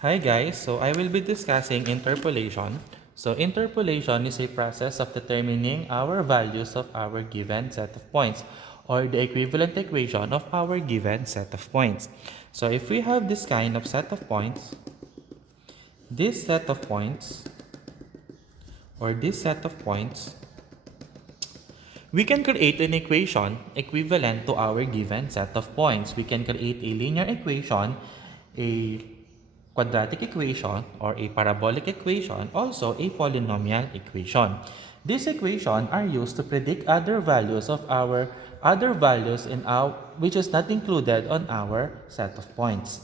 Hi guys, so I will be discussing interpolation. So interpolation is a process of determining our values of our given set of points or the equivalent equation of our given set of points. So if we have this kind of set of points, this set of points or this set of points, we can create an equation equivalent to our given set of points. We can create a linear equation, a quadratic equation, or a parabolic equation, also a polynomial equation. These equations are used to predict other values of our other values in our which is not included on our set of points.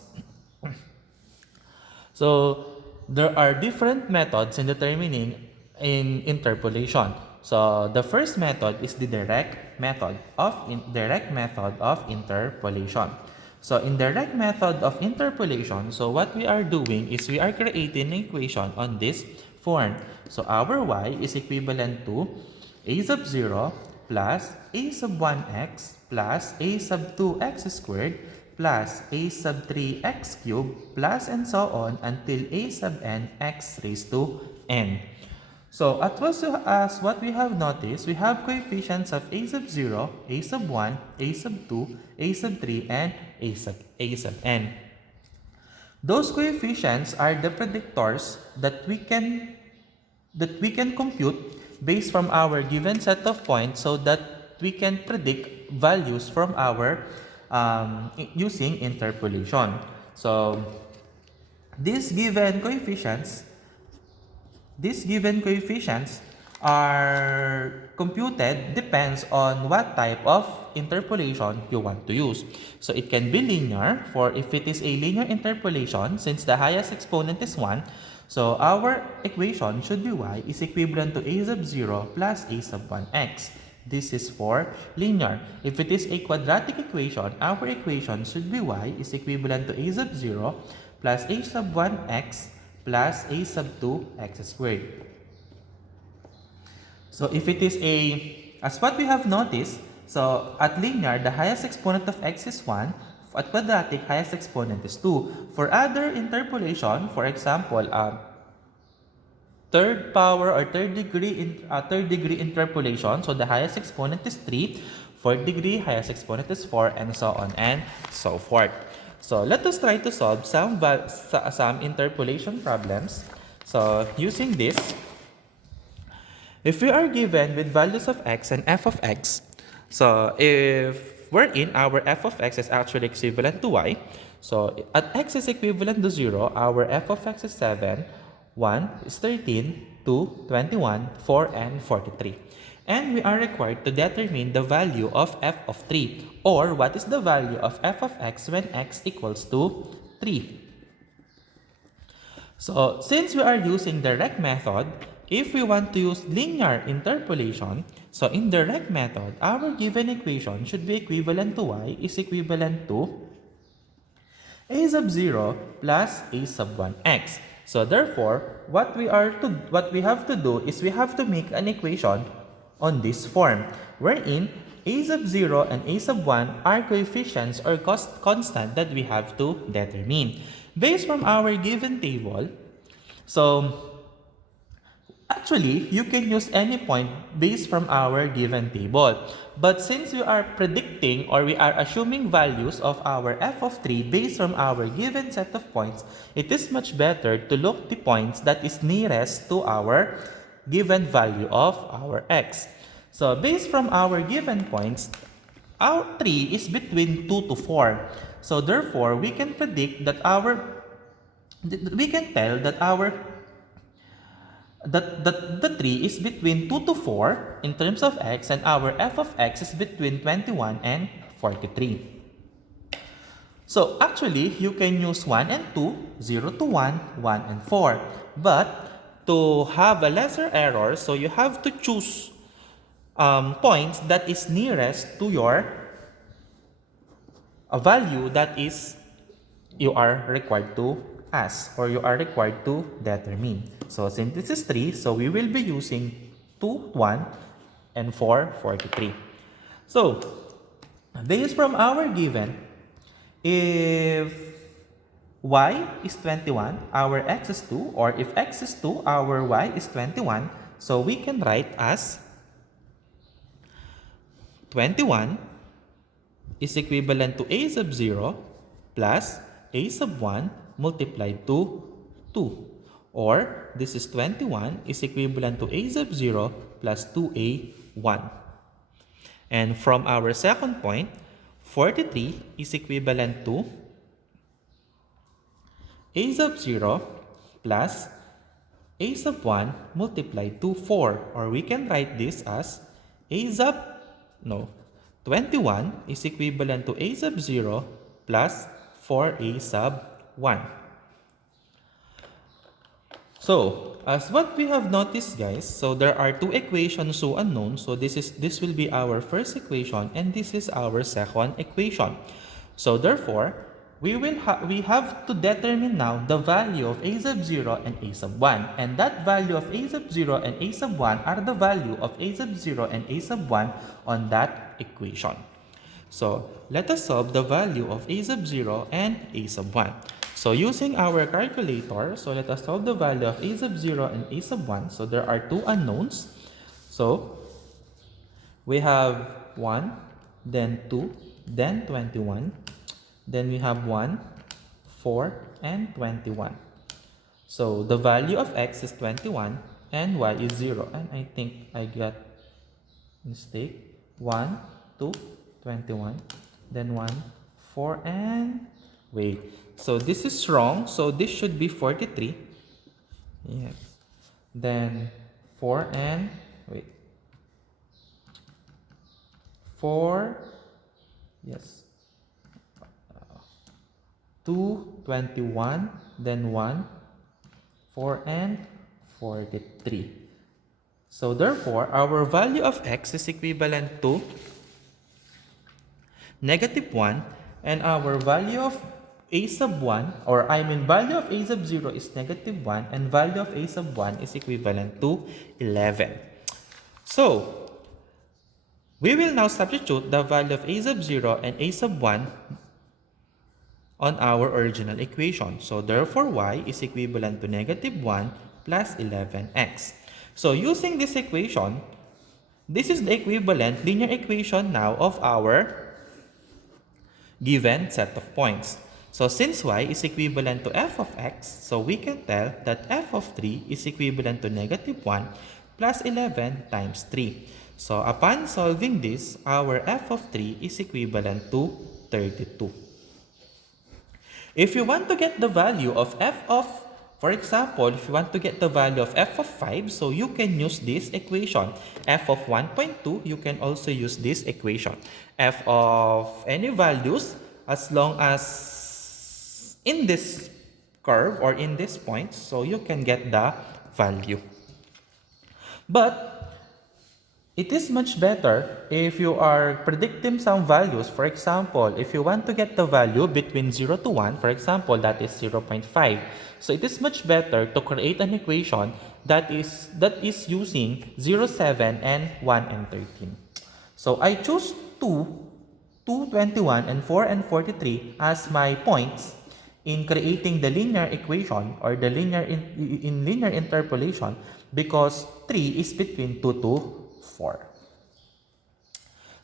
So there are different methods in determining in interpolation. So the first method is the direct method of interpolation. So in direct method of interpolation, so what we are doing is we are creating an equation on this form. So our y is equivalent to a sub 0 plus a sub 1x plus a sub 2x squared plus a sub 3x cubed plus and so on until a sub n x raised to n. So as what we have noticed, we have coefficients of a sub 0, a sub 1, a sub 2, a sub 3, and a sub n. Those coefficients are the predictors that we can compute based from our given set of points so that we can predict values from our using interpolation. So these given coefficients are computed depends on what type of interpolation you want to use. So it can be linear for if it is a linear interpolation, since the highest exponent is 1, so our equation should be y is equivalent to a sub 0 plus a sub 1x. This is for linear. If it is a quadratic equation, our equation should be y is equivalent to a sub 0 plus a sub 1x plus a sub 2x squared. So if it is as what we have noticed, so at linear, the highest exponent of x is 1. At quadratic, highest exponent is 2. For other interpolation, for example, third power or third degree interpolation, so the highest exponent is 3. Fourth degree, highest exponent is 4, and so on and so forth. So let us try to solve some interpolation problems. So using this, if we are given with values of x and f of x, so if we're in our f of x is actually equivalent to y, so at x is equivalent to 0, our f of x is 7, 1 is 13, 2, 21, 4, and 43. And we are required to determine the value of f of 3, or what is the value of f of x when x equals to 3. So since we are using direct method, if we want to use linear interpolation, so in direct method, our given equation should be equivalent to y is equivalent to a sub 0 plus a sub 1x. So therefore, what we have to do is we have to make an equation on this form, wherein a sub 0 and a sub 1 are coefficients or constant that we have to determine. Based from our given table, so actually, you can use any point based from our given table. But since we are predicting or we are assuming values of our f of 3 based from our given set of points, it is much better to look the points that is nearest to our given value of our x. So based from our given points, our 3 is between 2 to 4. So therefore, we can predict that we can tell that the 3 is between 2 to 4 in terms of x, and our f of x is between 21 and 43. So actually, you can use 1 and 2, 0 to 1, 1 and 4. But to have a lesser error, so you have to choose points that is nearest to your value that is you are required to ask or you are required to determine. So since this is 3, so we will be using 2, 1, and 4, 43. So based from our given, if y is 21, our x is 2, or if x is 2, our y is 21. So we can write as 21 is equivalent to a sub 0 plus a sub 1 multiplied to 2. Or this is 21 is equivalent to a sub 0 plus 2a1. And from our second point, 43 is equivalent to a sub 0 plus a sub 1 multiplied to 4. Or we can write this as a sub, 21 is equivalent to a sub 0 plus 4a sub 1. So, as what we have noticed, guys, so there are two equations so unknown. So this will be our first equation and this is our second equation. So therefore, we have to determine now the value of a sub 0 and a sub 1. And that value of a sub 0 and a sub 1 are the value of a sub 0 and a sub 1 on that equation. So let us solve the value of a sub 0 and a sub 1. So using our calculator, so let us solve the value of a sub 0 and a sub 1. So there are two unknowns. So we have 1, then 2, then 21. Then we have 1, 4, and 21. So the value of x is 21 and y is 0. And I think I got mistake. 1, 2, 21. Then 1, 4, and wait. So this is wrong. So this should be 43. Yes. Then 4 and wait. 4. Yes. 2, 21, then 1, 4, and 43. So therefore, our value of x is equivalent to -1, and our value of a sub 1, or value of a sub 0 is -1, and value of a sub 1 is equivalent to 11. So, we will now substitute the value of a sub 0 and a sub 1 on our original equation. So therefore, y is equivalent to -1 plus 11x. So using this equation, this is the equivalent linear equation now of our given set of points. So since y is equivalent to f of x, so we can tell that f of 3 is equivalent to -1 plus 11 times 3. So upon solving this, our f of 3 is equivalent to 32. If you want to get the value of for example, if you want to get the value of f of 5, so you can use this equation. F of 1.2, you can also use this equation. F of any values, as long as in this curve or in this point, so you can get the value. But it is much better if you are predicting some values. For example, if you want to get the value between 0 to 1, for example, that is 0.5. So it is much better to create an equation that is using 0, 7, and 1 and 13. So I choose 2, 21, and 4 and 43 as my points in creating the linear equation or the linear interpolation because 3 is between 2 to 4.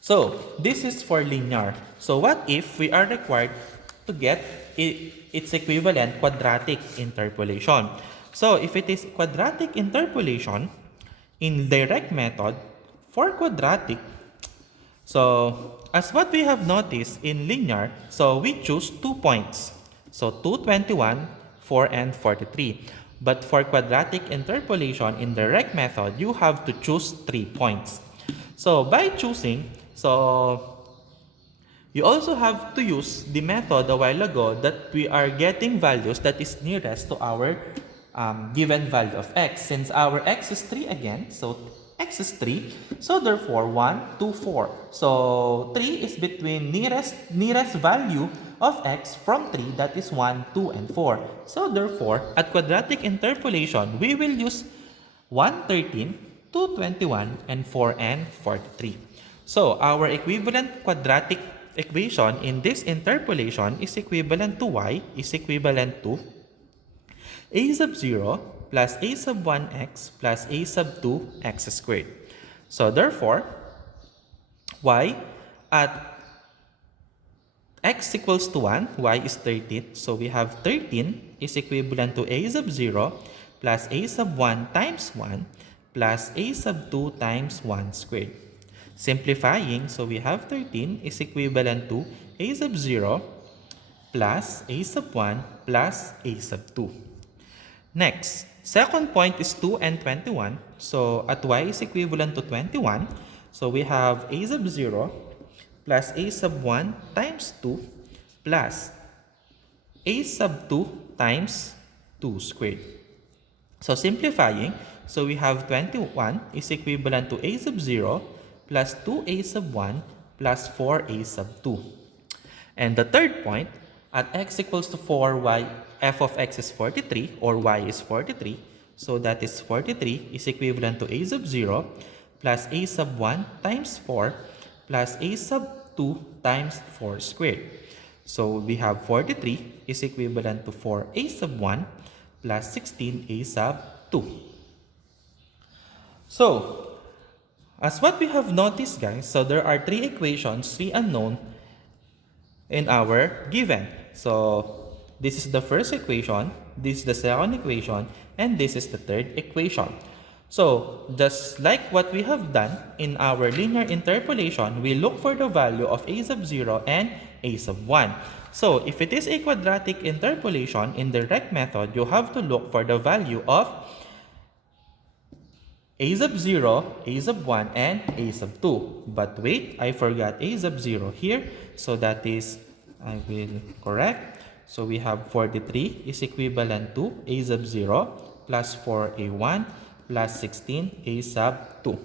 So this is for linear. So what if we are required to get its equivalent quadratic interpolation? So if it is quadratic interpolation in direct method for quadratic, so as what we have noticed in linear, so we choose 2 points. So 2, 21, 4, and 43. But for quadratic interpolation in direct method, you have to choose 3 points. So by choosing, so you also have to use the method a while ago that we are getting values that is nearest to our given value of x. Since our x is 3 again, so x is 3. So therefore, 1, 2, 4. So 3 is between nearest value of x from 3, that is 1, 2, and 4. So therefore, at quadratic interpolation, we will use 1, 13, 2, 21, and 4 and 43. So our equivalent quadratic equation in this interpolation is equivalent to y is equivalent to a sub 0 plus a sub 1x plus a sub 2x squared. So therefore, y at x equals to 1, y is 13. So we have 13 is equivalent to a sub 0 plus a sub 1 times 1 plus a sub 2 times 1 squared. Simplifying, so we have 13 is equivalent to a sub 0 plus a sub 1 plus a sub 2. Next, second point is 2 and 21. So at y is equivalent to 21. So we have a sub 0 plus a sub 1 times 2 plus a sub 2 times 2 squared. So simplifying, so we have 21 is equivalent to a sub 0 plus 2a sub 1 plus 4a sub 2. And the third point, at x equals to 4, f of x is 43 or y is 43. So that is 43 is equivalent to a sub 0 plus a sub 1 times 4 plus a sub 2 times 4 squared. So we have 43 is equivalent to 4a sub 1 plus 16a sub 2. So, as what we have noticed, guys, so there are three equations, three unknown in our given. So, this is the first equation, this is the second equation, and this is the third equation. So, just like what we have done in our linear interpolation, we look for the value of a sub 0 and a sub 1. So, if it is a quadratic interpolation in the direct method, you have to look for the value of a sub 0, a sub 1, and a sub 2. But wait, I forgot a sub 0 here. So that is, I will correct. So we have 43 is equivalent to a sub 0 plus 4a1 plus 16 a sub 2.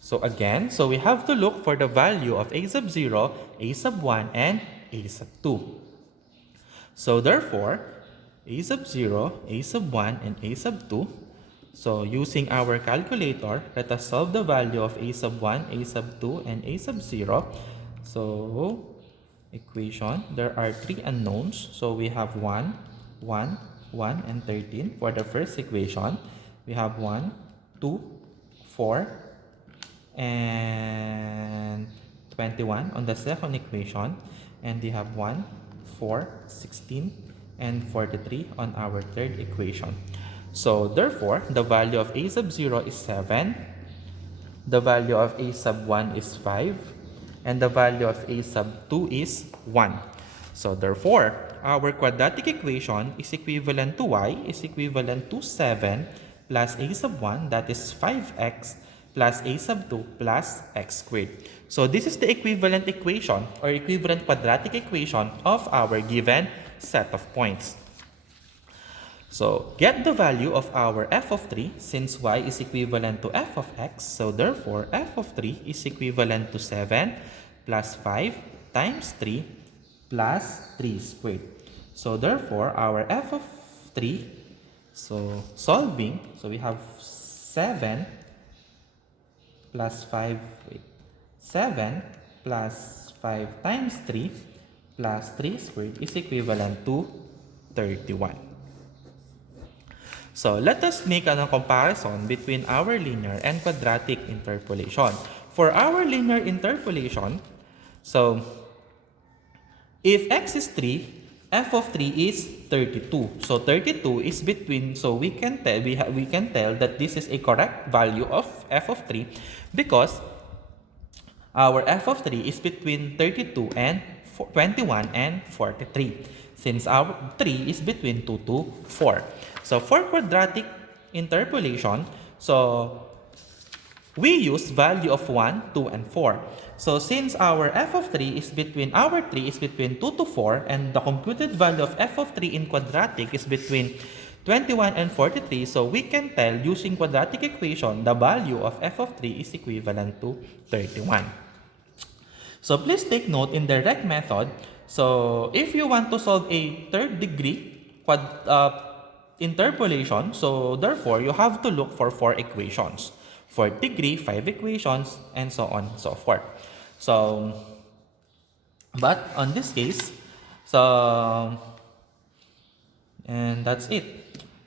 So again, so we have to look for the value of a sub 0, a sub 1, and a sub 2. So therefore, a sub 0, a sub 1, and a sub 2. So using our calculator, let us solve the value of a sub 1, a sub 2, and a sub 0. So equation, there are three unknowns. So we have 1, 1, 1, and 13 for the first equation. We have 1, 2, 4, and 21 on the second equation. And we have 1, 4, 16, and 43 on our third equation. So therefore, the value of a sub 0 is 7, the value of a sub 1 is 5, and the value of a sub 2 is 1. So therefore, our quadratic equation is equivalent to y is equivalent to 7 plus a sub 1, that is 5x, plus a sub 2 plus x squared. So this is the equivalent equation or equivalent quadratic equation of our given set of points. So get the value of our f of 3 since y is equivalent to f of x. So therefore, f of 3 is equivalent to 7 plus 5 times 3 plus 3 squared. So therefore, our f of 3, so solving, so we have 7 plus 5, 7 plus 5 times 3 plus 3 squared is equivalent to 31. So let us make a comparison between our linear and quadratic interpolation. For our linear interpolation, so if x is 3, f of 3 is 32. So 32 is between, so we can tell that this is a correct value of f of 3 because our f of 3 is between 32 and 21 and 43 since our 3 is between 2 to 4. So for quadratic interpolation, so we use value of 1, 2, and 4. So since our f of 3 is between 2 to 4 and the computed value of f of 3 in quadratic is between 21 and 43, so we can tell using quadratic equation the value of f of 3 is equivalent to 31. So please take note in the direct method, so if you want to solve a third degree interpolation, so therefore you have to look for 4 equations. Fourth degree, 5 equations, and so on and so forth. So But on this case, so, and that's it.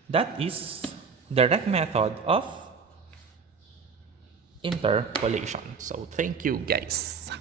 That is direct method of interpolation. So thank you guys.